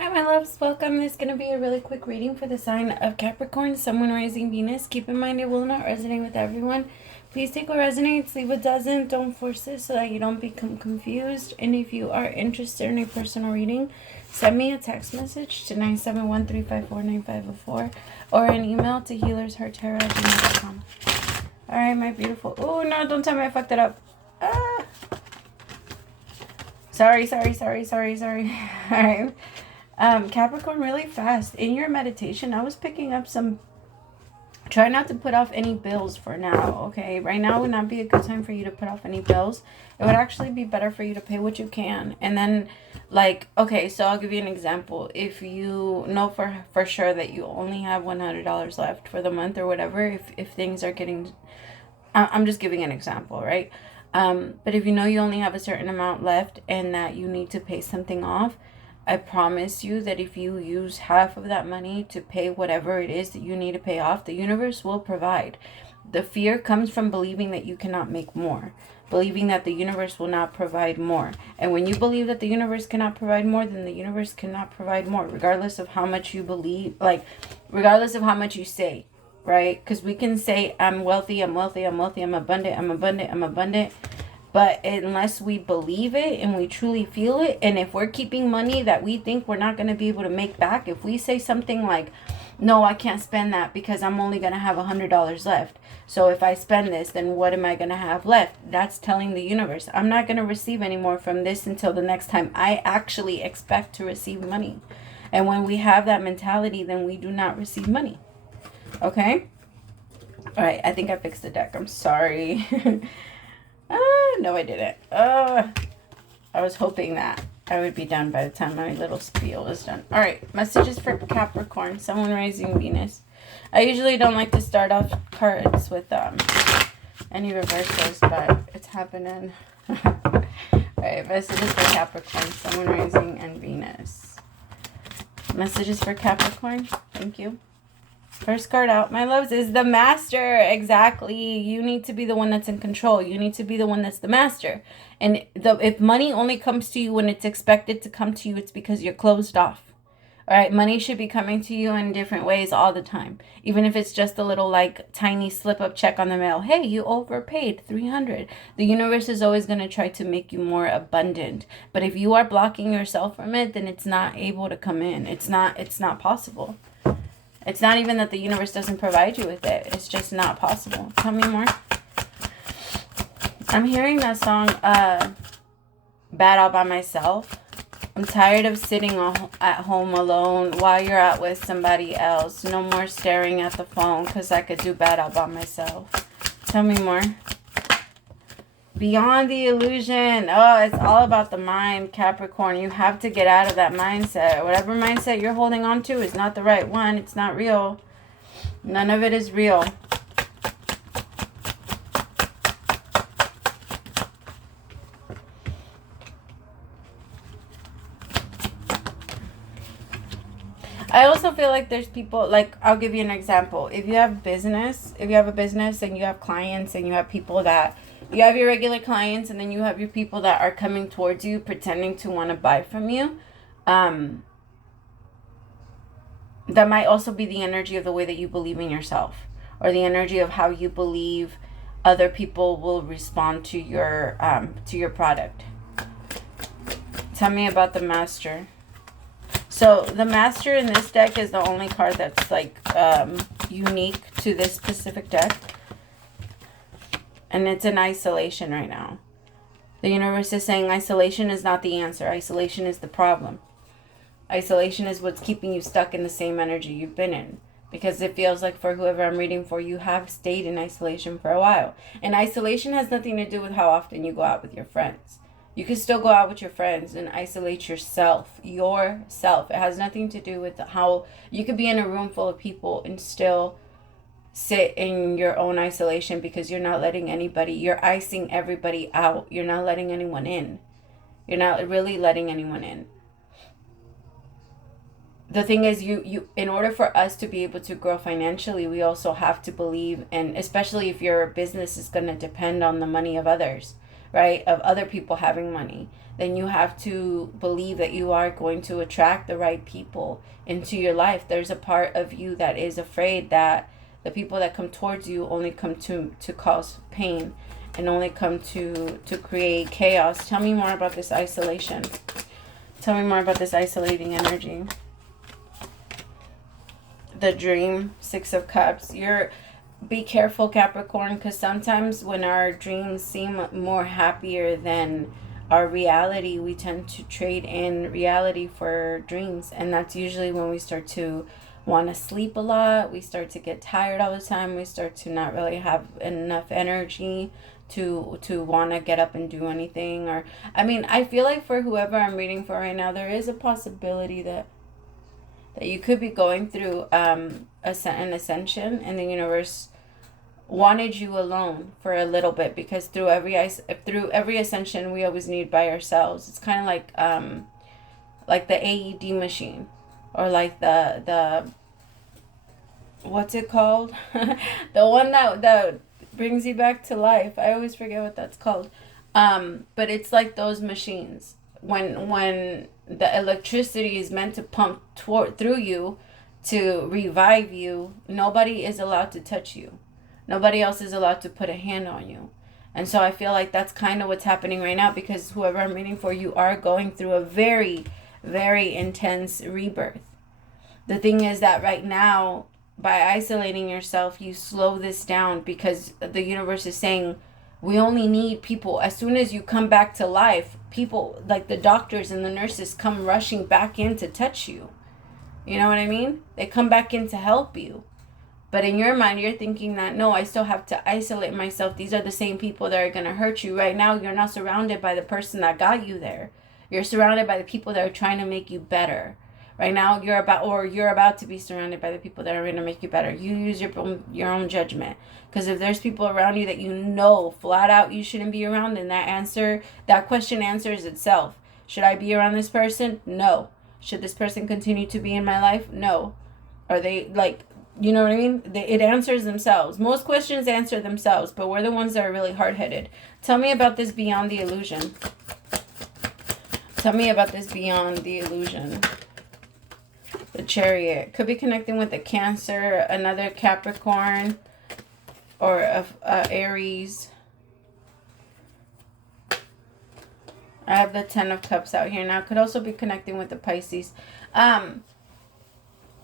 Hi, my loves. Welcome. This is going to be a really quick reading for the sign of Capricorn, Sun, Moon, Rising, Venus. Keep in mind it will not resonate with everyone. Please take what resonates, leave what doesn't. Don't force it so that you don't become confused. And if you are interested in a personal reading, send me a text message to 971-354-9504 or an email to HealersHeartTarot@gmail.com. All right, my beautiful. Oh, no, don't tell me I fucked it up. Ah. Sorry. All right. Capricorn, really fast. In your meditation, I was picking up some... Try not to put off any bills for now, okay? Right now would not be a good time for you to put off any bills. It would actually be better for you to pay what you can. And then, like, okay, so I'll give you an example. If you know for sure that you only have $100 left for the month or whatever, if things are getting... I'm just giving an example, right? But if you know you only have a certain amount left and that you need to pay something off, I promise you that if you use half of that money to pay whatever it is that you need to pay off, the universe will provide. The fear comes from believing that you cannot make more, believing that the universe will not provide more. And when you believe that the universe cannot provide more, then the universe cannot provide more, regardless of how much you believe, like, regardless of how much you say, right? Because we can say, I'm wealthy, I'm abundant. But unless we believe it and we truly feel it, and if we're keeping money that we think we're not going to be able to make back, if we say something like, no, I can't spend that because I'm only going to have $100 left. So if I spend this, then what am I going to have left? That's telling the universe, I'm not going to receive any more from this until the next time I actually expect to receive money. And when we have that mentality, then we do not receive money. Okay? All right, I think I fixed the deck. I'm sorry. No, I didn't. I was hoping that I would be done by the time my little spiel is done. All right, messages for Capricorn, Sun, Moon, Rising, Venus. I usually don't like to start off cards with any reversals, but it's happening. All right, messages for Capricorn, Sun, Moon, Rising, and Venus. Messages for Capricorn. Thank you. First card out, my loves, is the Master. Exactly. You need to be the one that's in control. You need to be the one that's the master. And if money only comes to you when it's expected to come to you, it's because you're closed off. All right, money should be coming to you in different ways all the time. Even if it's just a little, like, tiny slip-up check on the mail. Hey, you overpaid $300. The universe is always going to try to make you more abundant. But if you are blocking yourself from it, then it's not able to come in. It's not possible. It's not even that the universe doesn't provide you with it. It's just not possible. Tell me more. I'm hearing that song, Bad All By Myself. I'm tired of sitting at home alone while you're out with somebody else. No more staring at the phone because I could do bad all by myself. Tell me more. Beyond the illusion. Oh, it's all about the mind, Capricorn. You have to get out of that mindset. Whatever mindset you're holding on to is not the right one. It's not real. None of it is real. I also feel like there's people, like, I'll give you an example. If you have a business and you have clients and you have people that... You have your regular clients and then you have your people that are coming towards you pretending to want to buy from you. That might also be the energy of the way that you believe in yourself, or the energy of how you believe other people will respond to your product. Tell me about the Master. So the Master in this deck is the only card that's, like, unique to this specific deck. And it's in isolation right now. The universe is saying isolation is not the answer. Isolation is the problem. Isolation is what's keeping you stuck in the same energy you've been in. Because it feels like for whoever I'm reading for, you have stayed in isolation for a while. And isolation has nothing to do with how often you go out with your friends. You can still go out with your friends and isolate yourself. Yourself. It has nothing to do with how... You could be in a room full of people and still sit in your own isolation because you're not letting anybody... You're icing everybody out. You're not letting anyone in. You're not really letting anyone in. The thing is, you in order for us to be able to grow financially, we also have to believe, and especially if your business is going to depend on the money of others, right, of other people having money, then you have to believe that you are going to attract the right people into your life. There's a part of you that is afraid that the people that come towards you only come to cause pain and only come to create chaos. Tell me more about this isolation. Tell me more about this isolating energy. The dream, Six of Cups. Be careful, Capricorn, because sometimes when our dreams seem more happier than our reality, we tend to trade in reality for dreams. And that's usually when we start to want to sleep a lot. We start to get tired all the time. We start to not really have enough energy to want to get up and do anything. Or, I mean, I feel like for whoever I'm reading for right now, there is a possibility that you could be going through an ascension, and the universe wanted you alone for a little bit, because through every ascension we always need by ourselves. It's kind of like the AED machine, or like the what's it called? The one that brings you back to life. I always forget what that's called. But it's like those machines. When the electricity is meant to pump through you to revive you, nobody is allowed to touch you. Nobody else is allowed to put a hand on you. And so I feel like that's kind of what's happening right now, because whoever I'm reading for, you are going through a very, very intense rebirth. The thing is that right now, by isolating yourself, you slow this down, because the universe is saying, we only need people. As soon as you come back to life, people like the doctors and the nurses come rushing back in to touch you. You know what I mean? They come back in to help you. But in your mind, you're thinking that, no, I still have to isolate myself. These are the same people that are going to hurt you. Right now, you're not surrounded by the person that got you there. You're surrounded by the people that are trying to make you better. Right now, you're about to be surrounded by the people that are going to make you better. You use your own judgment. Because if there's people around you that you know flat out you shouldn't be around, then that question answers itself. Should I be around this person? No. Should this person continue to be in my life? No. Are they like, you know what I mean? It answers themselves. Most questions answer themselves, but we're the ones that are really hard-headed. Tell me about this beyond the illusion. Tell me about this beyond the illusion. The Chariot. Could be connecting with a Cancer, another Capricorn, or Aries. I have the Ten of Cups out here now. Could also be connecting with the Pisces.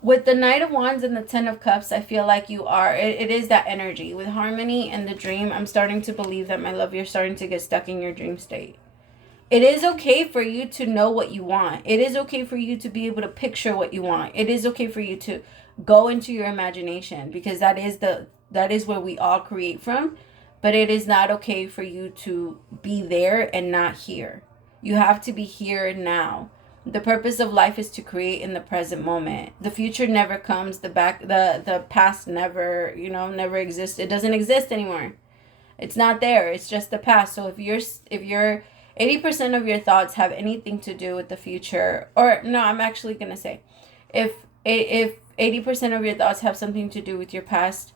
With the Knight of Wands and the Ten of Cups, I feel like you are, it is that energy. With Harmony and the Dream, I'm starting to believe that, my love, you're starting to get stuck in your dream state. It is okay for you to know what you want. It is okay for you to be able to picture what you want. It is okay for you to go into your imagination, because that is where we all create from. But it is not okay for you to be there and not here. You have to be here now. The purpose of life is to create in the present moment. The future never comes. The past never exists. It doesn't exist anymore. It's not there. It's just the past. So if you're 80% of your thoughts have anything to do with the future, or no, I'm actually going to say, if 80% of your thoughts have something to do with your past,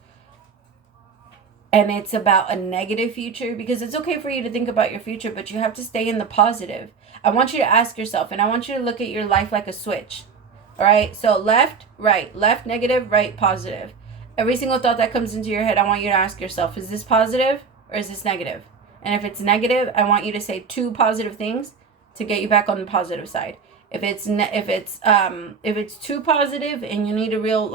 and it's about a negative future, because it's okay for you to think about your future, but you have to stay in the positive. I want you to ask yourself, and I want you to look at your life like a switch. All right? So left, right, left, negative, right, positive. Every single thought that comes into your head, I want you to ask yourself, is this positive or is this negative? And if it's negative, I want you to say 2 positive things to get you back on the positive side. If it's too positive and you need a real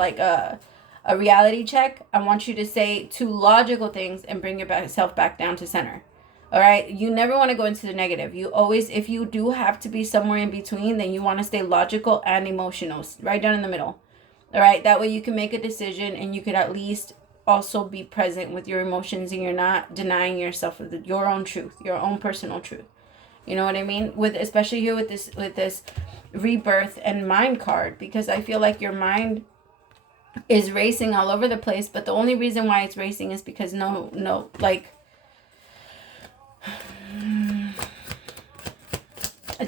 a reality check, I want you to say 2 logical things and bring yourself back down to center. All right? You never want to go into the negative. You always, if you do have to be somewhere in between, then you want to stay logical and emotional, right down in the middle. All right? That way you can make a decision, and you could at least also be present with your emotions, and you're not denying yourself of your own truth, your own personal truth. You know what I mean? Especially here with this rebirth and mind card, because I feel like your mind is racing all over the place, but the only reason why it's racing is because it's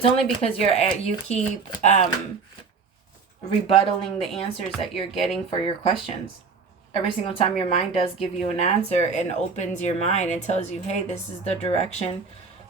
only because you keep rebuttaling the answers that you're getting for your questions. Every single time your mind does give you an answer and opens your mind and tells you, hey, this is the direction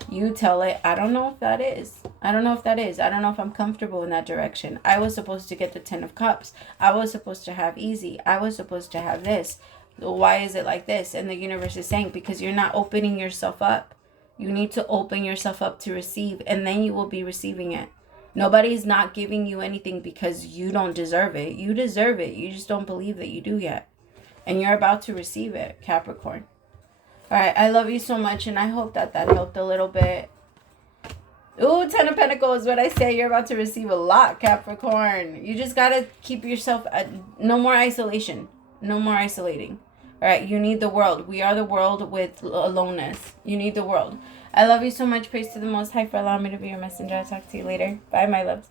You tell it, I don't know if that is. I don't know if that is. I don't know if I'm comfortable in that direction. I was supposed to get the 10 of Cups. I was supposed to have easy. I was supposed to have this. Why is it like this? And the universe is saying, because you're not opening yourself up. You need to open yourself up to receive, and then you will be receiving it. Nobody's not giving you anything because you don't deserve it. You deserve it. You just don't believe that you do yet. And you're about to receive it, Capricorn. All right, I love you so much, and I hope that helped a little bit. Ooh, 10 of Pentacles, what I say, you're about to receive a lot, Capricorn. You just got to keep yourself, no more isolation. No more isolating. All right, you need the world. We are the world with aloneness. You need the world. I love you so much. Praise to the Most High for allowing me to be your messenger. I'll talk to you later. Bye, my loves.